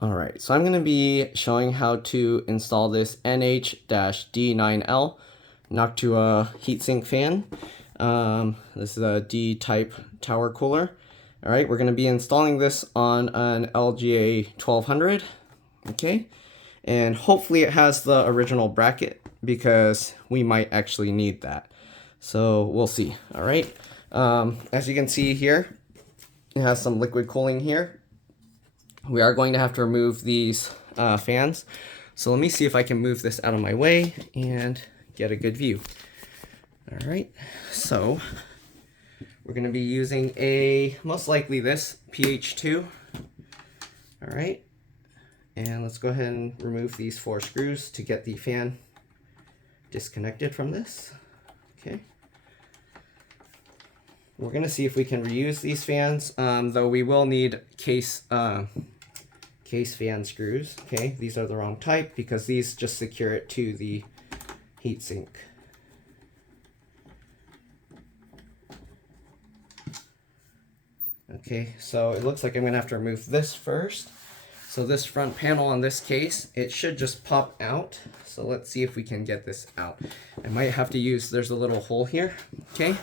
Alright, so I'm going to be showing how to install this NH-D9L Noctua heatsink fan. This is a D-type tower cooler. Alright, we're going to be installing this on an LGA 1200. Okay, and hopefully it has the original bracket because we might actually need that. So we'll see. Alright, as you can see here, it has some liquid cooling here. We are going to have to remove these fans. So let me see if I can move this out of my way and get a good view. All right, so we're going to be using most likely this PH2. All right, and let's go ahead and remove these 4 screws to get the fan disconnected from this. Okay. We're going to see if we can reuse these fans, though we will need case fan screws. Okay, these are the wrong type because these just secure it to the heatsink. Okay, so it looks like I'm going to have to remove this first. So this front panel on this case, it should just pop out. So let's see if we can get this out. I might have to use, there's a little hole here, okay?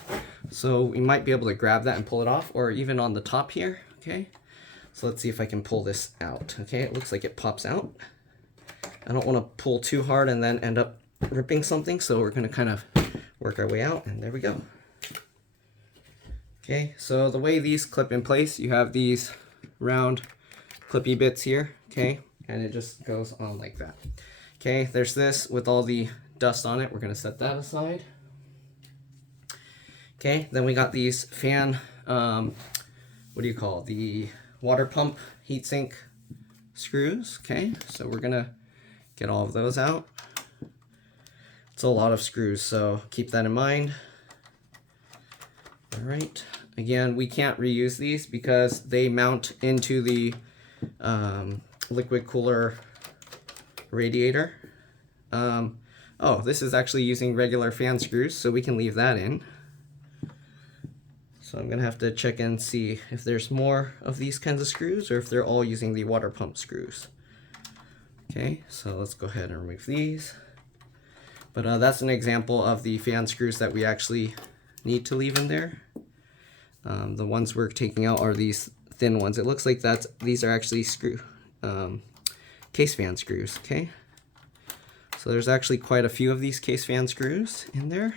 So we might be able to grab that and pull it off, or even on the top here, okay? So let's see if I can pull this out, okay? It looks like it pops out. I don't want to pull too hard and then end up ripping something, so we're going to kind of work our way out, and there we go. Okay, so the way these clip in place, you have these round clippy bits here, okay, and it just goes on like that. Okay, there's this with all the dust on it. We're going to set that aside. Okay, then we got these fan, what do you call the water pump heatsink screws. Okay, so we're going to get all of those out. It's a lot of screws, so keep that in mind. All right, again, we can't reuse these because they mount into the liquid cooler radiator. Oh, this is actually using regular fan screws, so we can leave that in. So I'm gonna have to check and see if there's more of these kinds of screws or if they're all using the water pump screws. Okay, so let's go ahead and remove these. But that's an example of the fan screws that we actually need to leave in there. The ones we're taking out are these thin ones. It looks like these are actually case fan screws, okay? So there's actually quite a few of these case fan screws in there.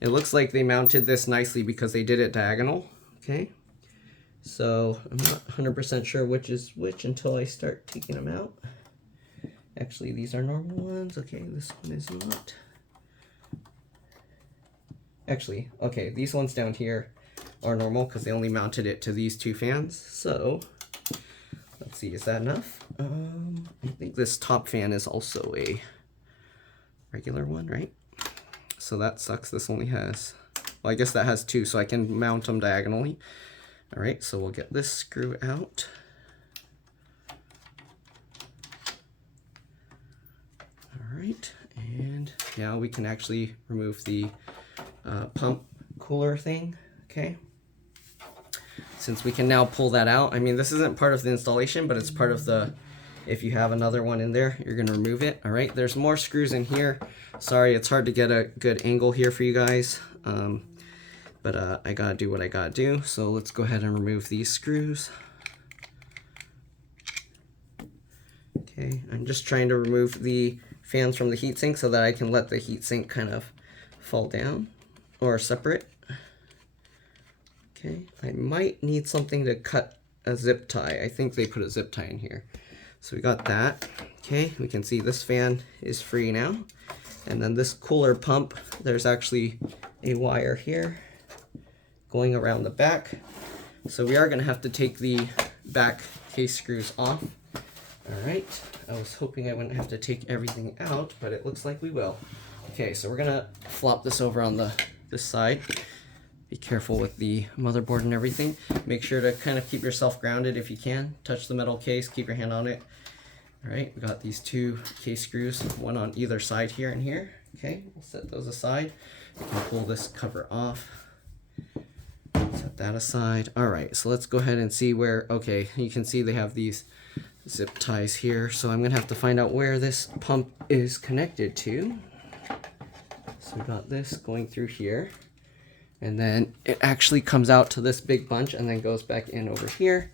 It looks like they mounted this nicely because they did it diagonal, okay? So I'm not 100% sure which is which until I start taking them out. Actually, these are normal ones. Okay, this one is not. Actually, okay, these ones down here are normal because they only mounted it to these 2 fans. So let's see, is that enough? I think this top fan is also a regular one, right? So that sucks. This only has, well, I guess that has 2, so I can mount them diagonally. All right, so we'll get this screw out. All right, and now we can actually remove the pump cooler thing, okay? Since we can now pull that out, I mean, this isn't part of the installation, but it's part of the, if you have another one in there, you're gonna remove it. All right, there's more screws in here. Sorry, it's hard to get a good angle here for you guys, but I gotta do what I gotta do. So let's go ahead and remove these screws. Okay, I'm just trying to remove the fans from the heatsink so that I can let the heatsink kind of fall down or separate. Okay, I might need something to cut a zip tie. I think they put a zip tie in here. So we got that. Okay, we can see this fan is free now. And then this cooler pump, there's actually a wire here going around the back. So we are gonna have to take the back case screws off. All right, I was hoping I wouldn't have to take everything out, but it looks like we will. Okay, so we're gonna flop this over on this side. Be careful with the motherboard and everything. Make sure to kind of keep yourself grounded if you can. Touch the metal case, keep your hand on it. All right, we got these 2 case screws, one on either side here and here. Okay, we'll set those aside. We can pull this cover off. All Set that aside. All right, so let's go ahead and see where, okay, you can see they have these zip ties here. So I'm gonna have to find out where this pump is connected to. So we got this going through here. And then it actually comes out to this big bunch and then goes back in over here.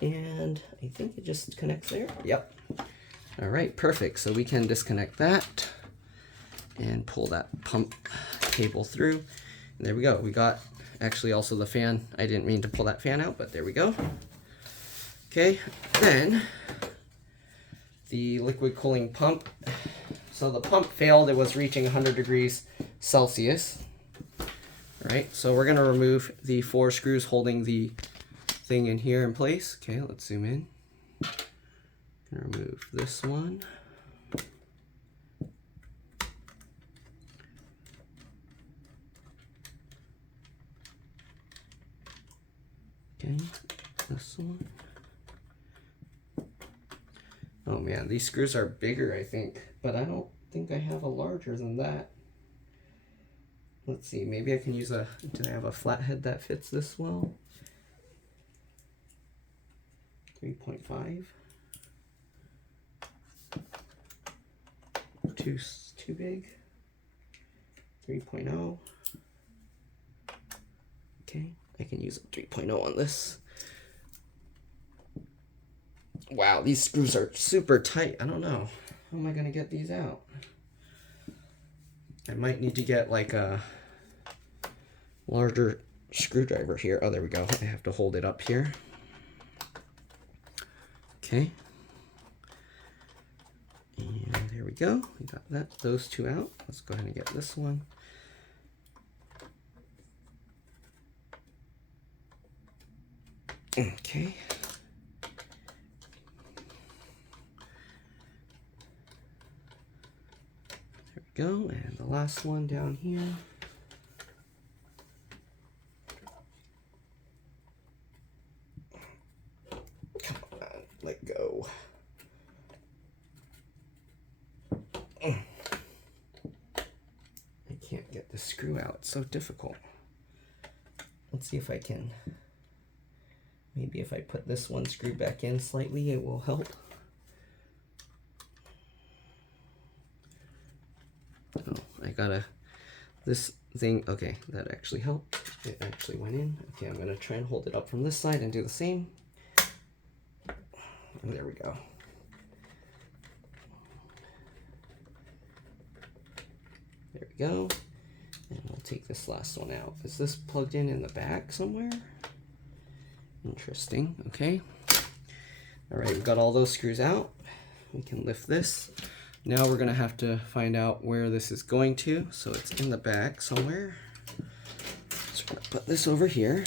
And I think it just connects there. Yep. All right, perfect. So we can disconnect that and pull that pump cable through. And there we go. We got actually also the fan. I didn't mean to pull that fan out, but there we go. Okay, then the liquid cooling pump. So the pump failed. It was reaching 100 degrees Celsius. All right, so we're gonna remove the 4 screws holding the thing in here in place. Okay, let's zoom in. Gonna remove this one. Okay, this one. Oh man, these screws are bigger, I think, but I don't think I have a larger than that. Let's see, maybe I can use do I have a flathead that fits this well? 3.5. Too big. 3.0. Okay, I can use a 3.0 on this. Wow, these screws are super tight. I don't know. How am I gonna get these out? I might need to get like a larger screwdriver here. Oh, there we go. I have to hold it up here. Okay. And there we go. We got those 2 out. Let's go ahead and get this one. Okay. There we go. And the last one down here. Come on, let go. I can't get the screw out. It's so difficult. Let's see if I can. Maybe if I put this one screw back in slightly, it will help. Oh, I gotta, this thing, okay, that actually helped. It actually went in. Okay, I'm gonna try and hold it up from this side and do the same. And there we go. There we go. And we'll take this last one out. Is this plugged in the back somewhere? Interesting. Okay. All right, we've got all those screws out. We can lift this. Now we're gonna have to find out where this is going to. So it's in the back somewhere. So we're gonna put this over here.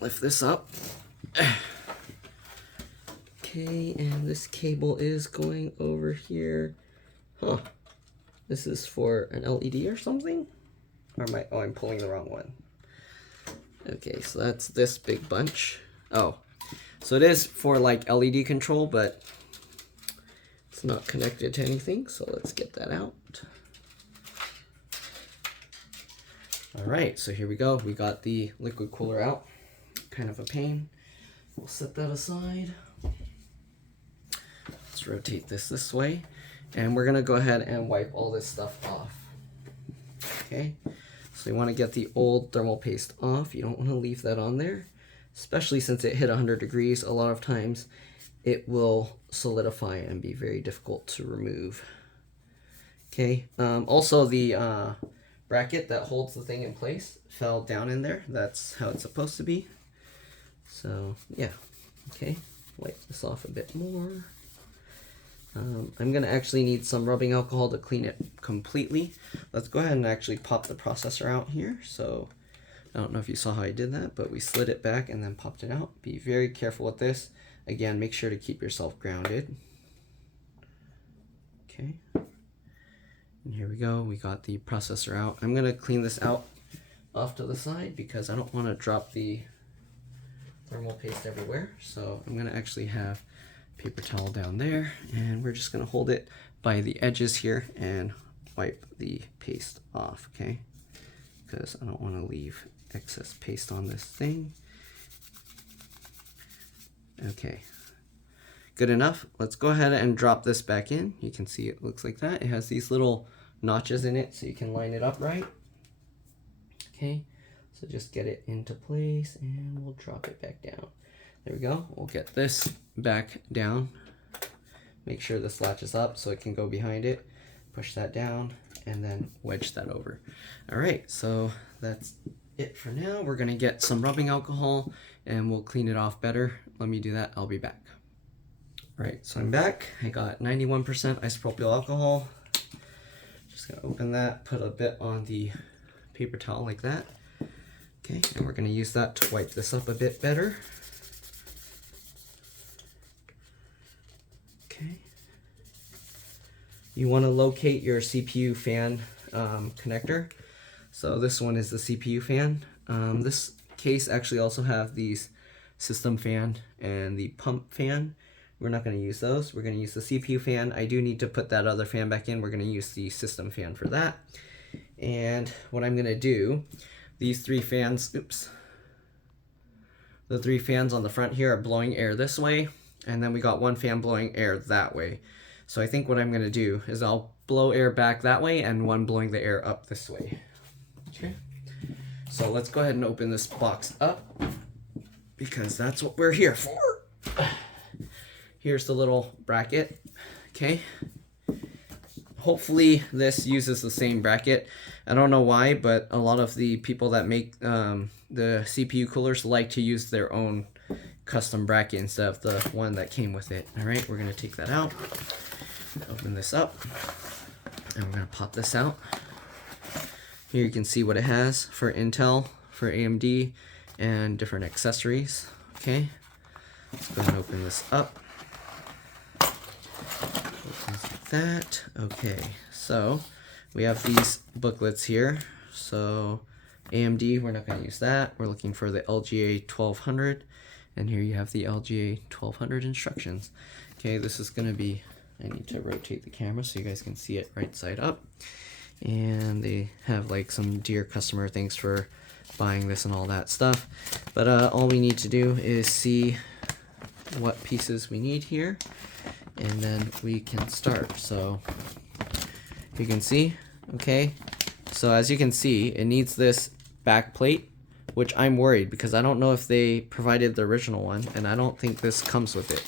Lift this up. Okay, and this cable is going over here. Huh. This is for an LED or something? Or am I, oh, I'm pulling the wrong one. Okay, so that's this big bunch. Oh, so it is for like LED control, but it's not connected to anything. So let's get that out. All right, so here we go. We got the liquid cooler out. Kind of a pain. We'll set that aside. Let's rotate this way. And we're gonna go ahead and wipe all this stuff off. Okay. So you want to get the old thermal paste off. You don't want to leave that on there, especially since it hit 100 degrees. A lot of times it will solidify and be very difficult to remove. Okay, also the bracket that holds the thing in place fell down in there. That's how it's supposed to be. So yeah, okay, wipe this off a bit more. I'm gonna actually need some rubbing alcohol to clean it completely. Let's go ahead and actually pop the processor out here. So I don't know if you saw how I did that, but we slid it back and then popped it out. Be very careful with this. Again, make sure to keep yourself grounded. Okay, and here we go. We got the processor out. I'm gonna clean this out off to the side because I don't want to drop the thermal paste everywhere. So I'm gonna actually have paper towel down there, and we're just going to hold it by the edges here and wipe the paste off. Okay, because I don't want to leave excess paste on this thing. Okay, good enough. Let's go ahead and drop this back in. You can see it looks like that. It has these little notches in it so you can line it up right. Okay, so just get it into place and we'll drop it back down. There we go. We'll get this back down. Make sure this latches up so it can go behind it. Push that down and then wedge that over. All right, so that's it for now. We're gonna get some rubbing alcohol and we'll clean it off better. Let me do that, I'll be back. All right, so I'm back. I got 91% isopropyl alcohol. Just gonna open that, put a bit on the paper towel like that. Okay, and we're gonna use that to wipe this up a bit better. Okay. You wanna locate your CPU fan connector. So this one is the CPU fan. This case actually also have these system fan and the pump fan. We're not going to use those. We're going to use the CPU fan. I do need to put that other fan back in. We're going to use the system fan for that. And what I'm going to do, these three fans, oops. The three fans on the front here are blowing air this way. And then we got one fan blowing air that way. So I think what I'm going to do is I'll blow air back that way and one blowing the air up this way. Okay. So let's go ahead and open this box up because that's what we're here for. Here's the little bracket. Okay. Hopefully this uses the same bracket. I don't know why, but a lot of the people that make the CPU coolers like to use their own custom bracket instead of the one that came with it. All right, we're gonna take that out. Open this up, and we're gonna pop this out. Here you can see what it has for Intel, for AMD, and different accessories. Okay, let's go ahead and open this up. Opens like that. Okay, so we have these booklets here. So AMD, we're not going to use that. We're looking for the LGA 1200, and here you have the LGA 1200 instructions. Okay, this is going to be, I need to rotate the camera so you guys can see it right side up. And they have like some dear customer, thanks for buying this and all that stuff. But all we need to do is see what pieces we need here, and then we can start. So you can see, okay, so as you can see, it needs this back plate, which I'm worried because I don't know if they provided the original one, and I don't think this comes with it.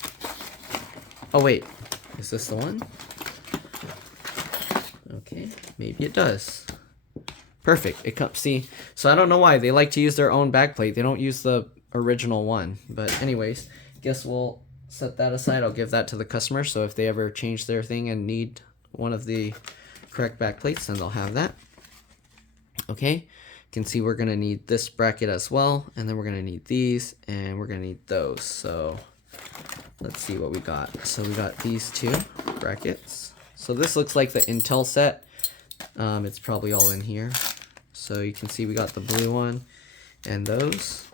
Oh wait, is this the one? Okay, maybe it does. Perfect, it comes, see, so I don't know why they like to use their own backplate. They don't use the original one. But anyways, guess we'll set that aside. I'll give that to the customer, so if they ever change their thing and need one of the correct backplates, then they'll have that. Okay, you can see we're gonna need this bracket as well, and then we're gonna need these, and we're gonna need those. So let's see what we got. So we got these two brackets. So this looks like the Intel set. It's probably all in here. So you can see we got the blue one and those.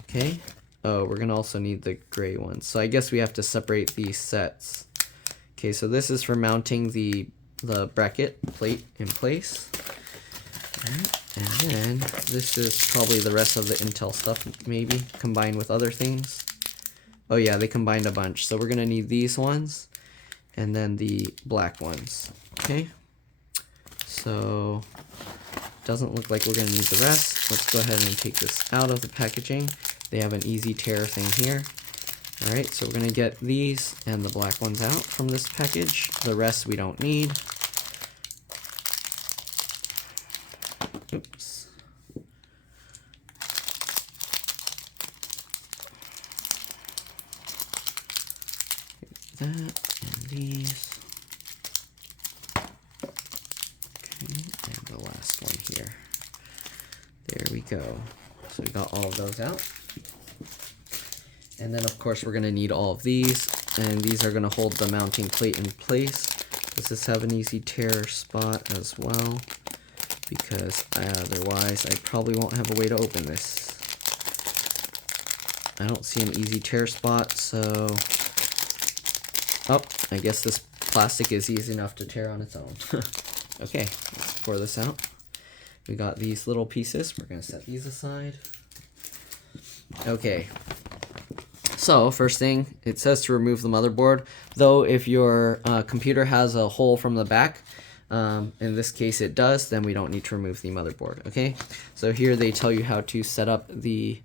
Okay. Oh, we're gonna also need the gray one. So I guess we have to separate these sets. Okay, so this is for mounting the bracket plate in place. Alright, and then this is probably the rest of the Intel stuff, maybe combined with other things. Oh yeah, they combined a bunch. So we're gonna need these ones and then the black ones. Okay. So doesn't look like we're gonna need the rest. Let's go ahead and take this out of the packaging. They have an easy tear thing here. All right, so we're gonna get these and the black ones out from this package. The rest we don't need. Oops. That and these. And the last one here. There we go. So we got all of those out. And then of course we're going to need all of these, and these are going to hold the mounting plate in place. Does this have an easy tear spot as well? Because otherwise I probably won't have a way to open this. I don't see an easy tear spot, so... Oh, I guess this plastic is easy enough to tear on its own. Okay, let's pour this out. we got these little pieces. We're going to set these aside. Okay. So first thing, it says to remove the motherboard. Though if your computer has a hole from the back, in this case it does, then we don't need to remove the motherboard. Okay. So here they tell you how to set up the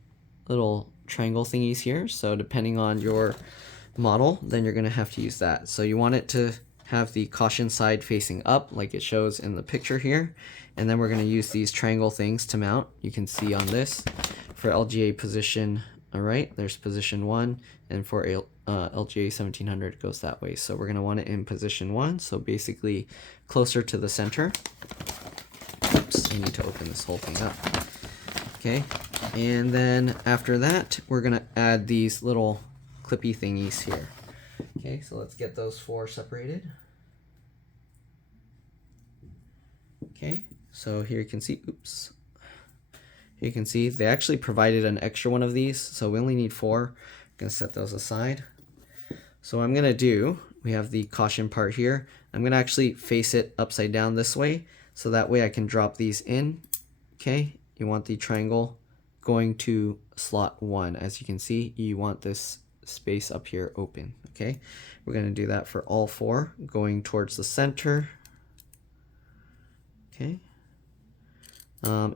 little triangle thingies here. So depending on your model, then you're going to have to use that. So you want it to have the caution side facing up like it shows in the picture here, and then we're going to use these triangle things to mount. You can see on this for LGA position, all right, there's position 1, and for LGA 1700 it goes that way. So we're going to want it in position 1, so basically closer to the center. Oops, I need to open this whole thing up. Okay, and then after that we're going to add these little clippy thingies here. Okay, so let's get those 4 separated. Okay, so here you can see, oops. Here you can see they actually provided an extra one of these, so we only need 4. I'm going to set those aside. So what I'm going to do, we have the caution part here. I'm going to actually face it upside down this way, so that way I can drop these in. Okay, you want the triangle going to slot 1. As you can see, you want this space up here open. Okay, we're going to do that for all 4 going towards the center. Okay,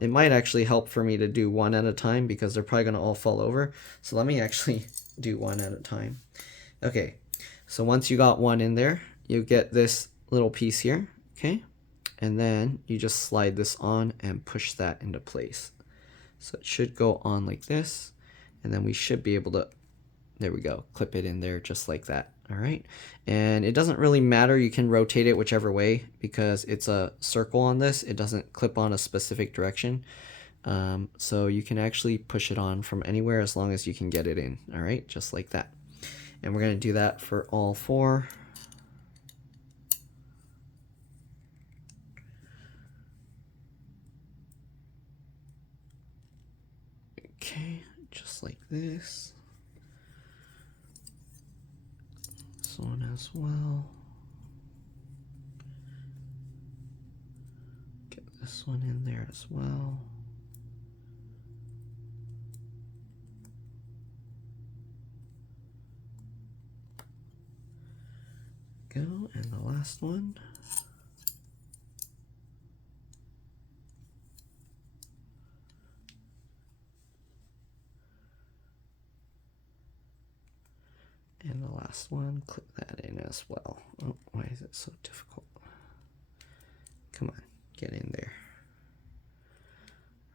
it might actually help for me to do 1 at a time because they're probably going to all fall over, so let me actually do 1 at a time. Okay, so once you got 1 in there, you get this little piece here. Okay, and then you just slide this on and push that into place. So it should go on like this, and then we should be able to, there we go, clip it in there just like that. All right, and it doesn't really matter, you can rotate it whichever way because it's a circle on this. It doesn't clip on a specific direction, so you can actually push it on from anywhere as long as you can get it in. All right, just like that. And we're going to do that for all 4. Okay, just like this. This one as well. Get this one in there as well. Go, and the last one. And the last one, clip that in as well. Oh, why is it so difficult? Come on, get in there.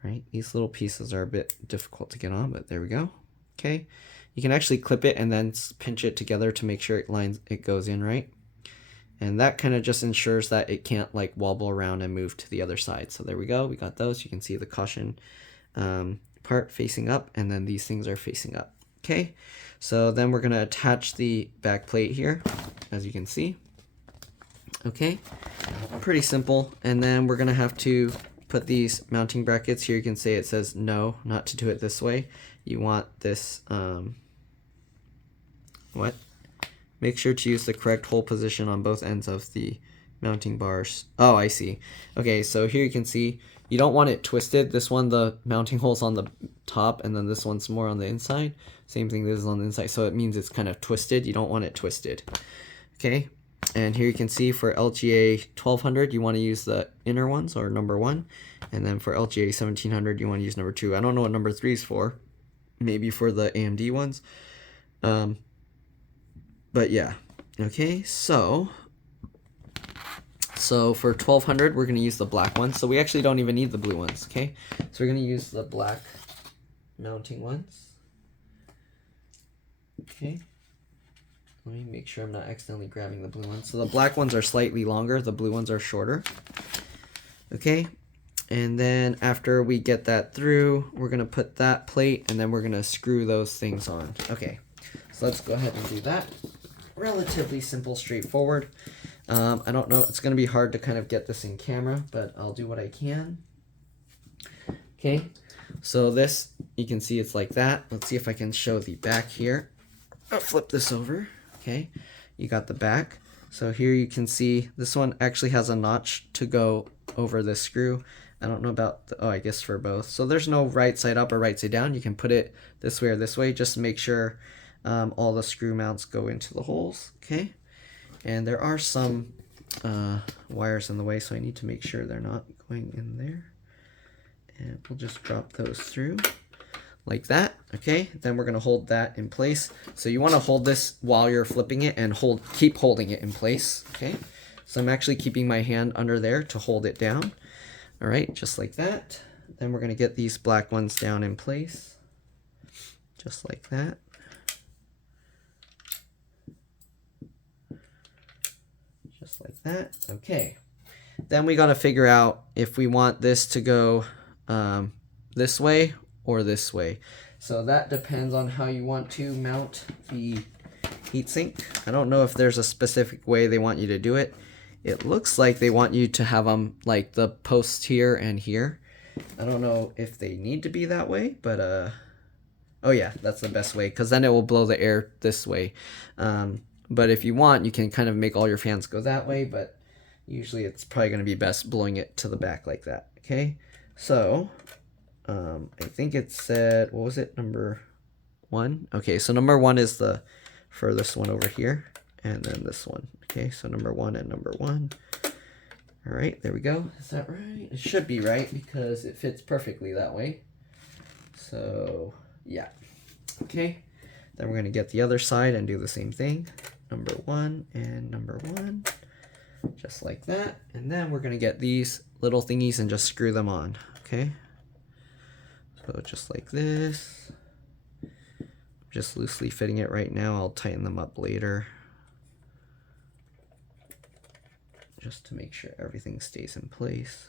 Right, these little pieces are a bit difficult to get on, but there we go. Okay, you can actually clip it and then pinch it together to make sure it goes in right. And that kind of just ensures that it can't like wobble around and move to the other side. So there we go, we got those. You can see the caution part facing up, and then these things are facing up. Okay, so then we're going to attach the back plate here, as you can see. Okay, pretty simple. And then we're going to have to put these mounting brackets here. You can see it says no, not to do it this way. You want this, make sure to use the correct hole position on both ends of the mounting bars. Oh, I see. Okay, so here you can see you don't want it twisted. This one, the mounting hole's on the top, and then this one's more on the inside. Same thing, this is on the inside, so it means it's kind of twisted. You don't want it twisted. Okay, and here you can see for LGA 1200, you want to use the inner ones, or number 1, and then for LGA 1700, you want to use number 2. I don't know what number 3 is for. Maybe for the AMD ones. But yeah, okay, so for 1200, we're going to use the black ones. So we actually don't even need the blue ones, okay? So we're going to use the black mounting ones. Okay. Let me make sure I'm not accidentally grabbing the blue ones. So the black ones are slightly longer, the blue ones are shorter. Okay. And then after we get that through, we're going to put that plate, and then we're going to screw those things on. Okay. So let's go ahead and do that. Relatively simple, straightforward. I don't know, it's going to be hard to kind of get this in camera, but I'll do what I can. Okay, so this, you can see it's like that. Let's see if I can show the back here. I'll flip this over. Okay, you got the back. So here you can see this one actually has a notch to go over this screw. I don't know about, oh, I guess for both. So there's no right side up or right side down. You can put it this way or this way, just to make sure all the screw mounts go into the holes, okay? And there are some wires in the way, so I need to make sure they're not going in there. And we'll just drop those through like that, okay? Then we're gonna hold that in place. So you wanna hold this while you're flipping it and keep holding it in place, okay? So I'm actually keeping my hand under there to hold it down. All right, just like that. Then we're gonna get these black ones down in place, just like that. Just like that, okay. Then we gotta figure out if we want this to go this way or this way. So that depends on how you want to mount the heatsink. I don't know if there's a specific way they want you to do it. It looks like they want you to have them like the posts here and here. I don't know if they need to be that way, but oh yeah, that's the best way, because then it will blow the air this way. But if you want, you can kind of make all your fans go that way, but usually it's probably going to be best blowing it to the back like that, okay? So I think it said, what was it, number 1? Okay, so number 1 is the furthest one over here, and then this one. Okay, so number 1 and number 1. All right, there we go. Is that right? It should be right because it fits perfectly that way. So yeah, okay. Then we're gonna get the other side and do the same thing. Number 1 and number 1, just like that. And then we're gonna get these little thingies and just screw them on, okay? So just like this. Just loosely fitting it right now. I'll tighten them up later, just to make sure everything stays in place.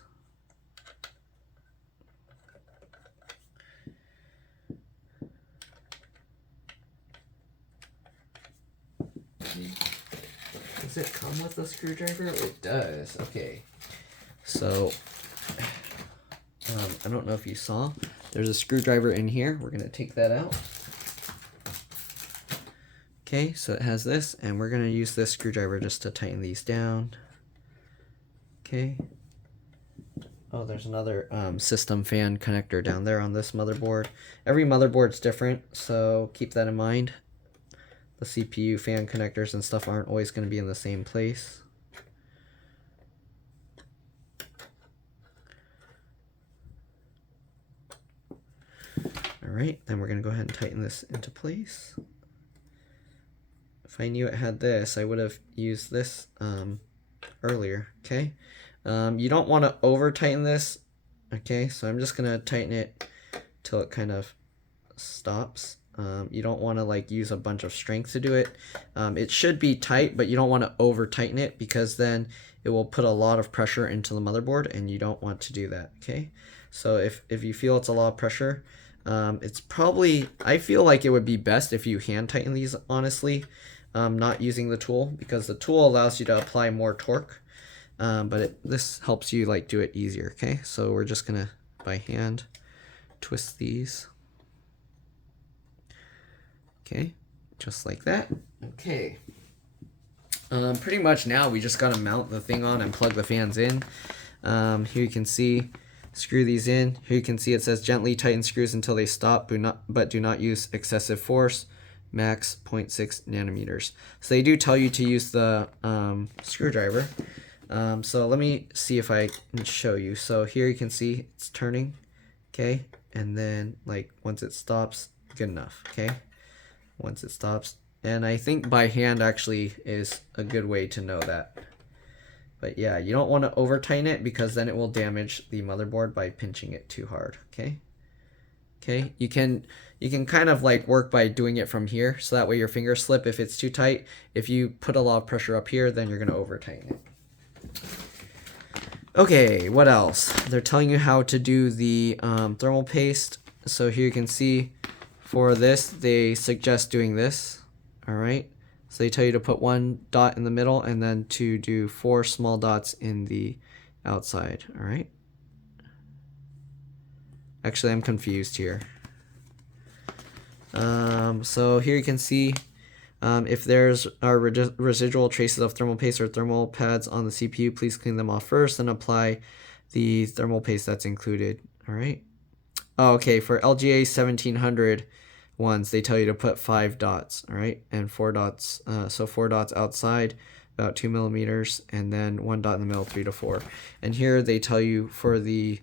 Does it come with a screwdriver? It does. Okay. So, I don't know if you saw, there's a screwdriver in here. We're going to take that out. Okay, so it has this, and we're going to use this screwdriver just to tighten these down. Okay. Oh, there's another system fan connector down there on this motherboard. Every motherboard's different, so keep that in mind. The CPU fan connectors and stuff aren't always going to be in the same place. Alright, then we're going to go ahead and tighten this into place. If I knew it had this, I would have used this earlier, okay? You don't want to over tighten this, okay? So I'm just going to tighten it till it kind of stops. You don't want to like use a bunch of strength to do it. It should be tight, but you don't want to over tighten it because then it will put a lot of pressure into the motherboard, and you don't want to do that, okay? So if you feel it's a lot of pressure, it's probably, I feel like it would be best if you hand tighten these, honestly, not using the tool, because the tool allows you to apply more torque, but this helps you like do it easier, okay? So we're just gonna, by hand, twist these. Okay, just like that. Okay. Pretty much now we just gotta mount the thing on and plug the fans in. Here you can see, screw these in. Here you can see it says gently tighten screws until they stop, but do not use excessive force. Max 0.6 nanometers. So they do tell you to use the screwdriver. So let me see if I can show you. So here you can see it's turning, okay? And then like once it stops, good enough, okay? Once it stops, and I think by hand actually is a good way to know that. But yeah, you don't want to over tighten it because then it will damage the motherboard by pinching it too hard, okay? Okay, you can kind of like work by doing it from here, so that way your fingers slip if it's too tight. If you put a lot of pressure up here, then you're going to over tighten it. Okay, what else? They're telling you how to do the thermal paste. So here you can see for this, they suggest doing this, all right? So they tell you to put 1 dot in the middle and then to do 4 small dots in the outside, all right? Actually, I'm confused here. So here you can see if there's residual traces of thermal paste or thermal pads on the CPU, please clean them off first and apply the thermal paste that's included. All right. Oh, okay, for LGA 1700 ones, they tell you to put 5 dots, all right, and 4 dots. So 4 dots outside, about 2 millimeters, and then 1 dot in the middle, 3 to 4. And here they tell you for the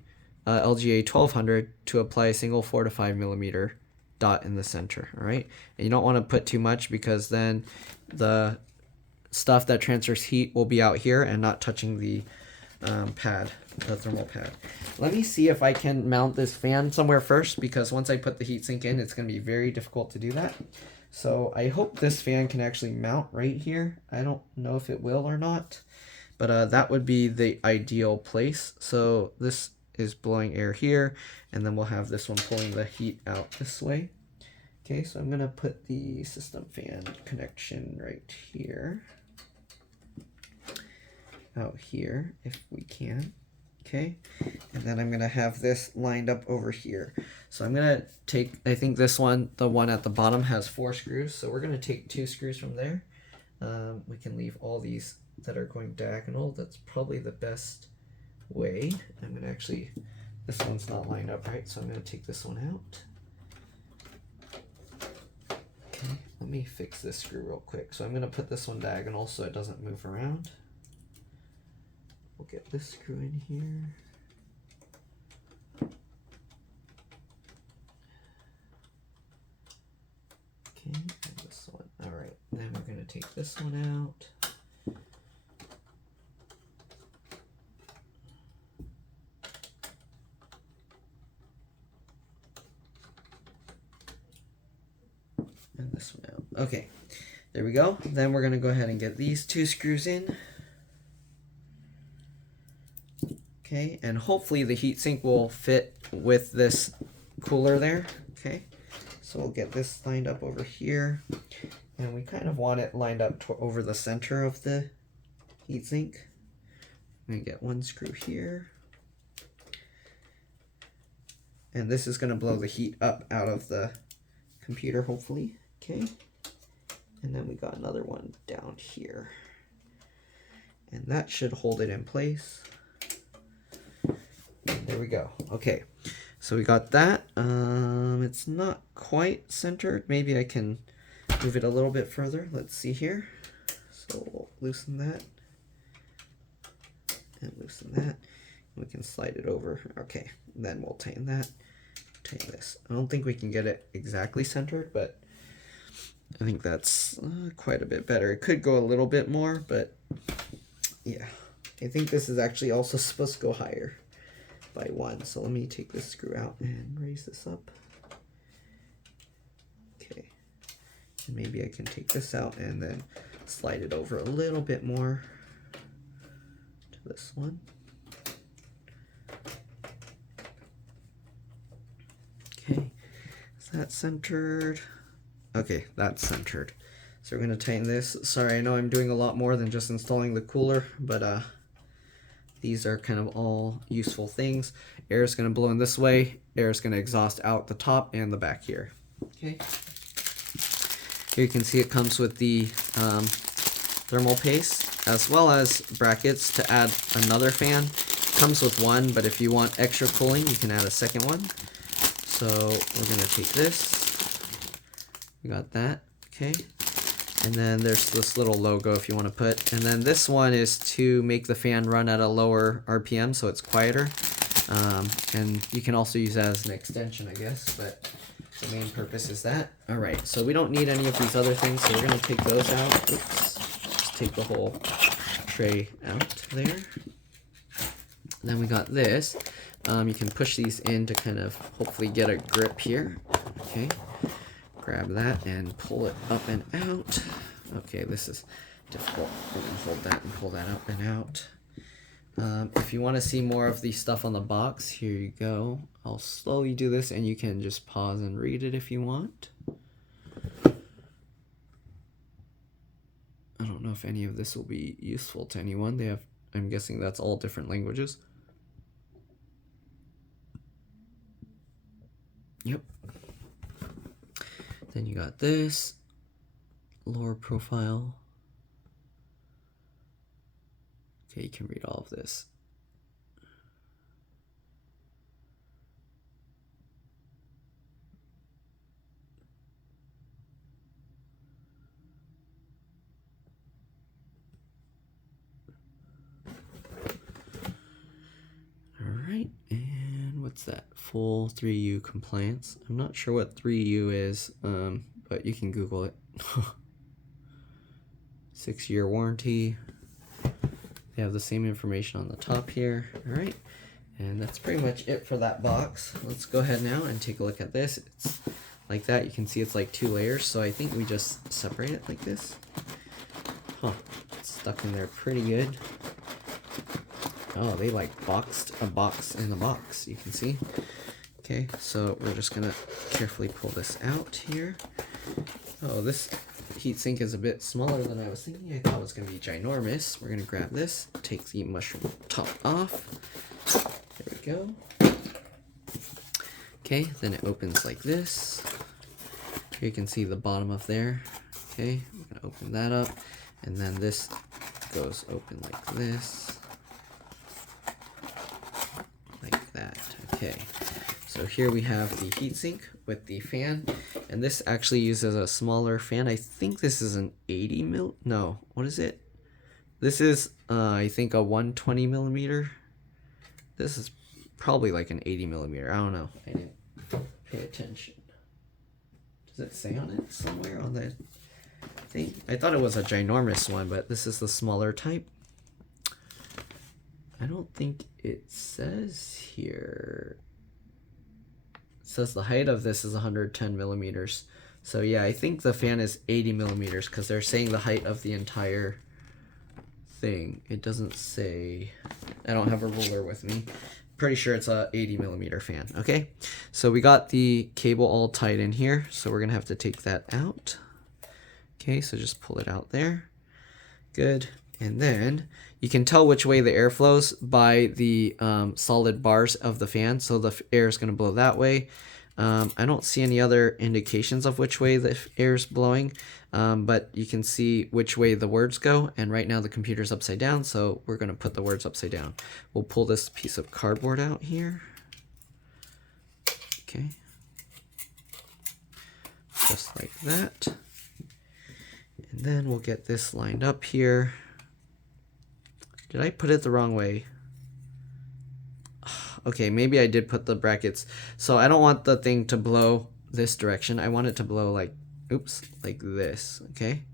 LGA 1200 to apply a single 4 to 5 millimeter dot in the center, all right. And you don't want to put too much because then the stuff that transfers heat will be out here and not touching the pad, the thermal pad. Let me see if I can mount this fan somewhere first, because once I put the heatsink in, it's going to be very difficult to do that. So I hope this fan can actually mount right here. I don't know if it will or not, but that would be the ideal place. So this is blowing air here, and then we'll have this one pulling the heat out this way. Okay, so I'm going to put the system fan connection right here. Out here if we can. Okay, and then I'm gonna have this lined up over here. So I'm gonna take, I think this one, the one at the bottom, has 4 screws, so we're gonna take 2 screws from there. We can leave all these that are going diagonal. That's probably the best way. I'm gonna actually, this one's not lined up right, so I'm gonna take this one out. Okay, let me fix this screw real quick. So I'm gonna put this one diagonal so it doesn't move around. We'll get this screw in here. Okay, and this one. All right, then we're going to take this one out. And this one out. Okay, there we go. Then we're going to go ahead and get these 2 screws in. Okay, and hopefully the heatsink will fit with this cooler there. Okay, so we'll get this lined up over here, and we kind of want it lined up over the center of the heatsink. I'm gonna get 1 screw here, and this is gonna blow the heat up out of the computer, hopefully. Okay, and then we got another one down here, and that should hold it in place. There we go. Okay, so we got that. It's not quite centered. Maybe I can move it a little bit further. Let's see here. So we'll loosen that and loosen that. We can slide it over. Okay, then we'll tighten that. Tighten this. I don't think we can get it exactly centered, but I think that's quite a bit better. It could go a little bit more, but yeah. I think this is actually also supposed to go higher by 1. So let me take this screw out and raise this up. Okay, and maybe I can take this out and then slide it over a little bit more to this one. Okay, is that centered? Okay, that's centered. So we're going to tighten this. Sorry, I know I'm doing a lot more than just installing the cooler, but these are kind of all useful things. Air is going to blow in this way. Air is going to exhaust out the top and the back here. Okay. Here you can see it comes with the thermal paste as well as brackets to add another fan. It comes with 1, but if you want extra cooling, you can add a second one. So we're going to take this. We got that. Okay. And then there's this little logo if you want to put. And then this one is to make the fan run at a lower RPM so it's quieter. And you can also use that as an extension, I guess, but the main purpose is that. All right, so we don't need any of these other things, so we're going to take those out. Oops, just take the whole tray out there. Then we got this. You can push these in to kind of hopefully get a grip here. Okay. Grab that and pull it up and out. Okay, this is difficult. We're going to hold that and pull that up and out. If you want to see more of the stuff on the box, here you go. I'll slowly do this and you can just pause and read it if you want. I don't know if any of this will be useful to anyone. They have, I'm guessing that's all different languages. Yep. Then you got this lower profile. Okay, you can read all of this. what's that? Full 3U compliance. I'm not sure what 3U is, but you can Google it. 6-year warranty. They have the same information on the top here. All right, and that's pretty much it for that box. Let's go ahead now and take a look at this. It's like that. You can see it's like 2 layers, so I think we just separate it like this. Huh, it's stuck in there pretty good. Oh, they like boxed a box in the box, you can see. Okay, so we're just gonna carefully pull this out here. Oh, this heatsink is a bit smaller than I was thinking. I thought it was gonna be ginormous. We're gonna grab this, take the mushroom top off. There we go. Okay, then it opens like this. Here you can see the bottom of there. Okay, we're gonna open that up, and then this goes open like this. Like that. Okay, so here we have the heatsink with the fan, and this actually uses a smaller fan. I think this is an 80 mil. No, what is it? This is I think a 120 millimeter. This is probably like an 80 millimeter. I don't know. I didn't pay attention. Does it say on it somewhere on the thing? I thought it was a ginormous one, but this is the smaller type. I don't think it says here. It says the height of this is 110 millimeters. So yeah, I think the fan is 80 millimeters because they're saying the height of the entire thing. It doesn't say. I don't have a ruler with me. Pretty sure it's a 80 millimeter fan. Okay, so we got the cable all tied in here, so we're gonna have to take that out. Okay, so just pull it out there. Good. And then you can tell which way the air flows by the solid bars of the fan. So the air is going to blow that way. I don't see any other indications of which way the air is blowing, but you can see which way the words go. And right now the computer's upside down, so we're going to put the words upside down. We'll pull this piece of cardboard out here. Okay. Just like that. And then we'll get this lined up here. Did I put it the wrong way? Okay, maybe I did put the brackets. So I don't want the thing to blow this direction. I want it to blow like, oops, like this, okay?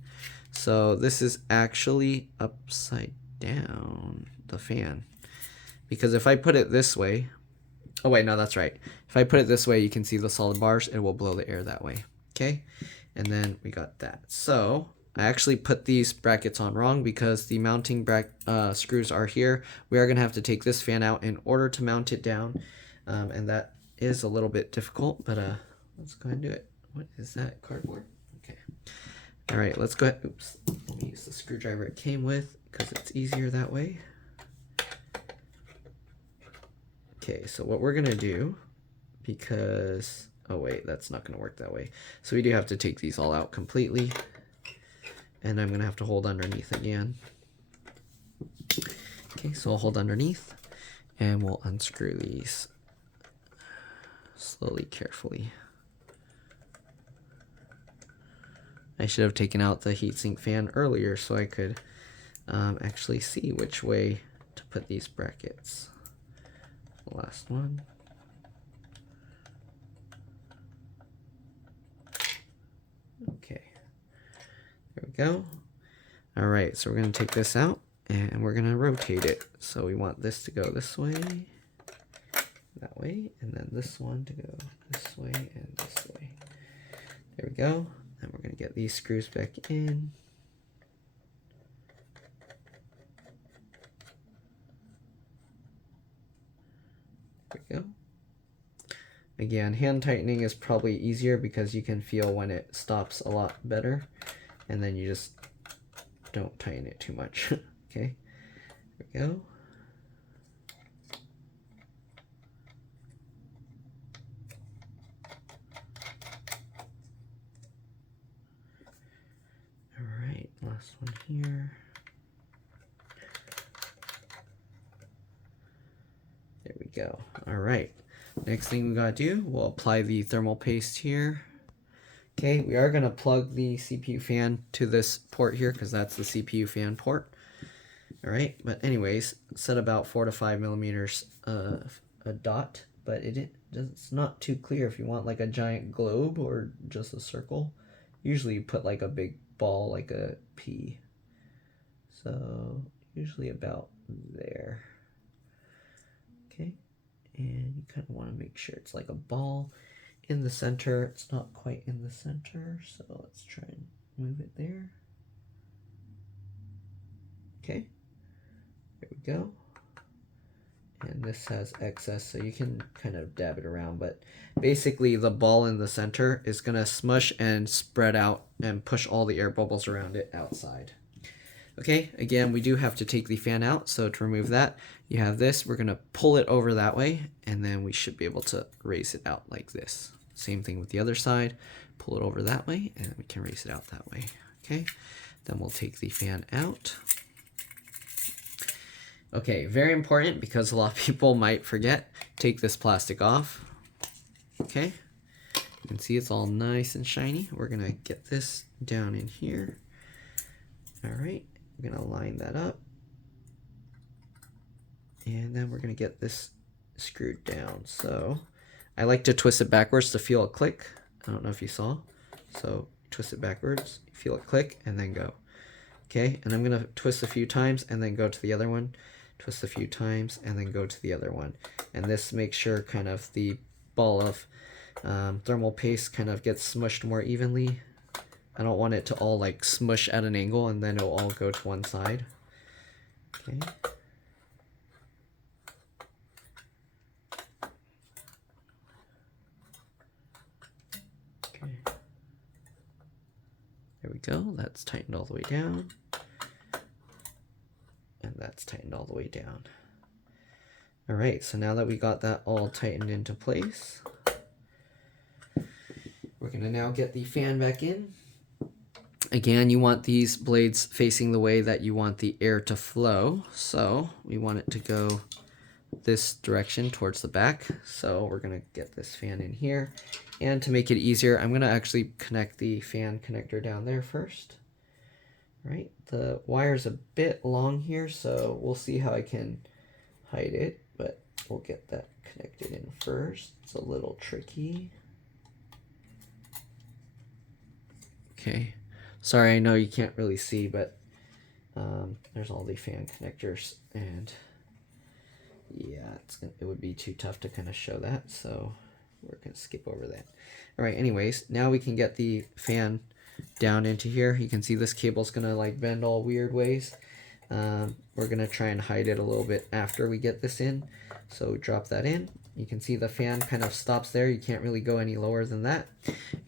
So this is actually upside down, the fan. Because if I put it this way, oh wait, no, that's right. If I put it this way, you can see the solid bars, it will blow the air that way, okay? And then we got that. So I actually put these brackets on wrong because the mounting screws are here. We are going to have to take this fan out in order to mount it down, and that is a little bit difficult, but let's go ahead and do it. What is that, cardboard? Okay. All right, let's go ahead. Oops, let me use the screwdriver it came with because it's easier that way. Okay, so what we're going to do, because, oh wait, that's not going to work that way. So we do have to take these all out completely. And I'm going to have to hold underneath again. Okay, so I'll hold underneath, and we'll unscrew these slowly, carefully. I should have taken out the heatsink fan earlier so I could actually see which way to put these brackets. The last one. Okay. There we go. All right, so we're going to take this out and we're going to rotate it. So we want this to go this way, that way, and then this one to go this way and this way. There we go. Then we're going to get these screws back in. There we go. Again, hand tightening is probably easier because you can feel when it stops a lot better. And then you just don't tighten it too much. Okay, there we go. All right, last one here. There we go. All right, next thing we gotta do, we'll apply the thermal paste here. Okay, we are going to plug the CPU fan to this port here because that's the CPU fan port. All right, but anyways, set about 4 to 5 millimeters a dot but it's not too clear if you want like a giant globe or just a circle. Usually you put like a big ball, like a pea. So usually about there. Okay, and you kind of want to make sure it's like a ball in the center. It's not quite in the center, so let's try and move it there. Okay, there we go. And this has excess, so you can kind of dab it around, but basically the ball in the center is gonna smush and spread out and push all the air bubbles around it outside. Okay, again, we do have to take the fan out, so to remove that, you have this. We're gonna pull it over that way, and then we should be able to raise it out like this. Same thing with the other side. Pull it over that way, and we can raise it out that way. Okay, then we'll take the fan out. Okay, very important because a lot of people might forget. Take this plastic off. Okay, you can see it's all nice and shiny. We're gonna get this down in here. All right, we're gonna line that up. And then we're gonna get this screwed down. So I like to twist it backwards to feel a click. I don't know if you saw. So twist it backwards, feel it click, and then go. Okay, and I'm gonna twist a few times and then go to the other one. Twist a few times and then go to the other one. And this makes sure kind of the ball of thermal paste kind of gets smushed more evenly. I don't want it to all like smush at an angle and then it'll all go to one side. Okay. Okay. There we go. That's tightened all the way down. And that's tightened all the way down. All right, so now that we got that all tightened into place, we're gonna now get the fan back in. Again, you want these blades facing the way that you want the air to flow. So we want it to go this direction towards the back. So we're gonna get this fan in here. And to make it easier, I'm gonna actually connect the fan connector down there first. Right, the wire's a bit long here, so we'll see how I can hide it, but we'll get that connected in first. It's a little tricky. Okay, sorry, I know you can't really see, but there's all the fan connectors, and yeah, it would be too tough to kind of show that, so we're gonna skip over that. All right, anyways, now we can get the fan down into here. You can see this cable's gonna like bend all weird ways. We're gonna try and hide it a little bit after we get this in. So drop that in. You can see the fan kind of stops there. You can't really go any lower than that.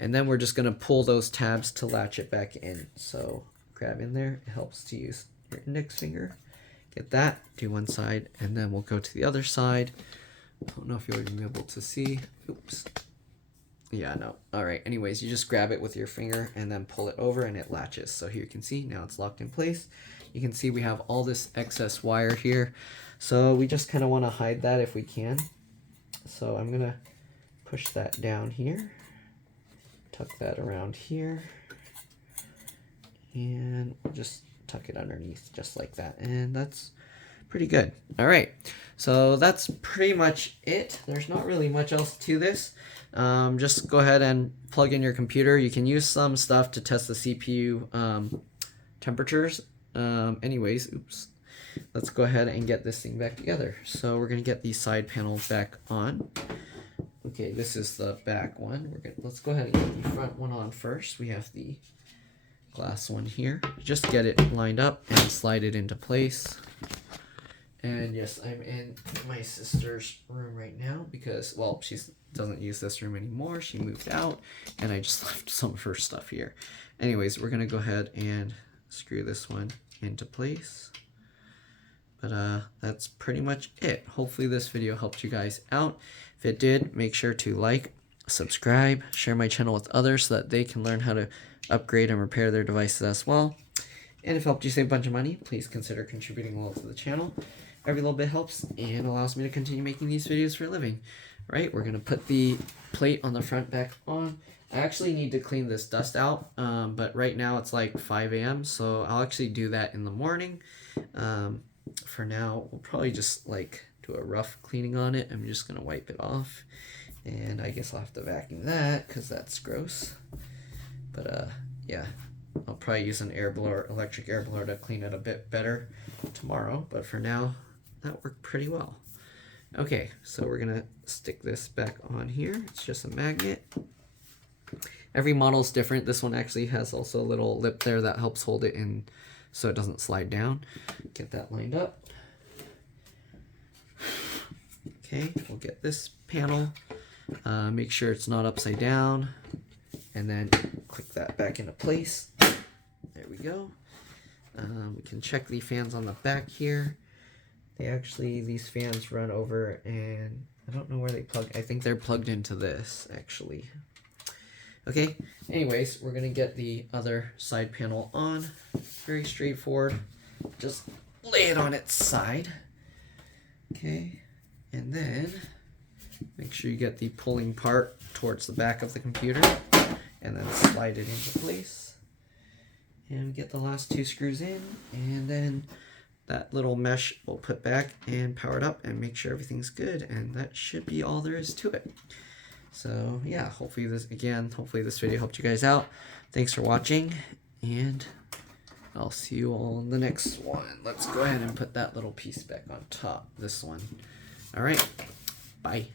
And then we're just gonna pull those tabs to latch it back in. So grab in there. It helps to use your index finger. Get that, do one side, and then we'll go to the other side. I don't know if you'll even be able to see. Oops. Yeah, no. All right, anyways, you just grab it with your finger and then pull it over and it latches. So here you can see, now it's locked in place. You can see we have all this excess wire here. So we just kind of want to hide that if we can. So I'm going to push that down here, tuck that around here, and we'll just tuck it underneath just like that. And that's pretty good. All right, so that's pretty much it. There's not really much else to this. Just go ahead and plug in your computer. You can use some stuff to test the CPU temperatures. Anyways, oops. Let's go ahead and get this thing back together. So we're gonna get the side panel back on. Okay, this is the back one. Let's go ahead and get the front one on first. We have the glass one here. Just get it lined up and slide it into place. And yes, I'm in my sister's room right now because, well, she doesn't use this room anymore. She moved out, and I just left some of her stuff here. Anyways, we're going to go ahead and screw this one into place. But that's pretty much it. Hopefully this video helped you guys out. If it did, make sure to like, subscribe, share my channel with others so that they can learn how to upgrade and repair their devices as well. And if it helped you save a bunch of money, please consider contributing a little to the channel. Every little bit helps and allows me to continue making these videos for a living. Right, we're going to put the plate on the front back on. I actually need to clean this dust out, but right now it's like 5 a.m. So I'll actually do that in the morning. For now, we'll probably just like do do a rough cleaning on it. I'm just gonna wipe it off, and I guess I'll have to vacuum that because that's gross. But yeah, I'll probably use an air blower, electric air blower, to clean it a bit better tomorrow. But for now, that worked pretty well. Okay, so we're gonna stick this back on here. It's just a magnet. Every model is different. This one actually has also a little lip there that helps hold it in so it doesn't slide down. Get that lined up. Okay, we'll get this panel. Make sure it's not upside down, and then click that back into place. There we go. We can check the fans on the back here. These fans run over, and I don't know where they plug. I think they're plugged into this, actually. Okay, anyways, we're gonna get the other side panel on. Very straightforward. Just lay it on its side. Okay, and then make sure you get the pulling part towards the back of the computer, and then slide it into place. And we get the last 2 screws in, and then that little mesh we'll put back and power it up and make sure everything's good, and that should be all there is to it. So yeah, hopefully this video helped you guys out. Thanks for watching, and I'll see you all in the next one. Let's go ahead and put that little piece back on top, this one. All right, bye.